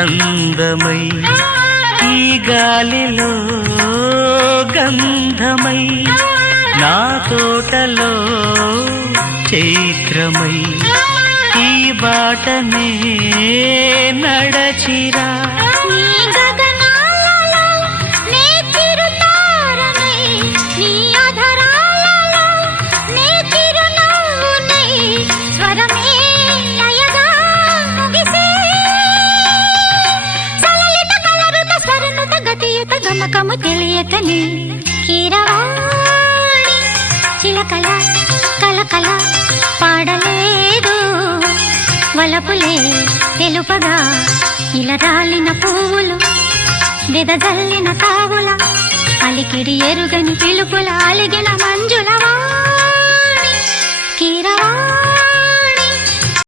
అందమై ఈ గాలిలో గంధమై నా తోటలో చైత్రమై ఈ బాటనే నడచిరా గమకము తెలియకని కీరవాణి చిలకల కలకల పాడలేదు వలపులే తెలుపగా ఇలా రాలిన పువ్వులు వెదజల్లిన తావుల అలికిడి ఎరుగని పిలుపుల అలిగిన మంజుల వాణి కీరవాణి.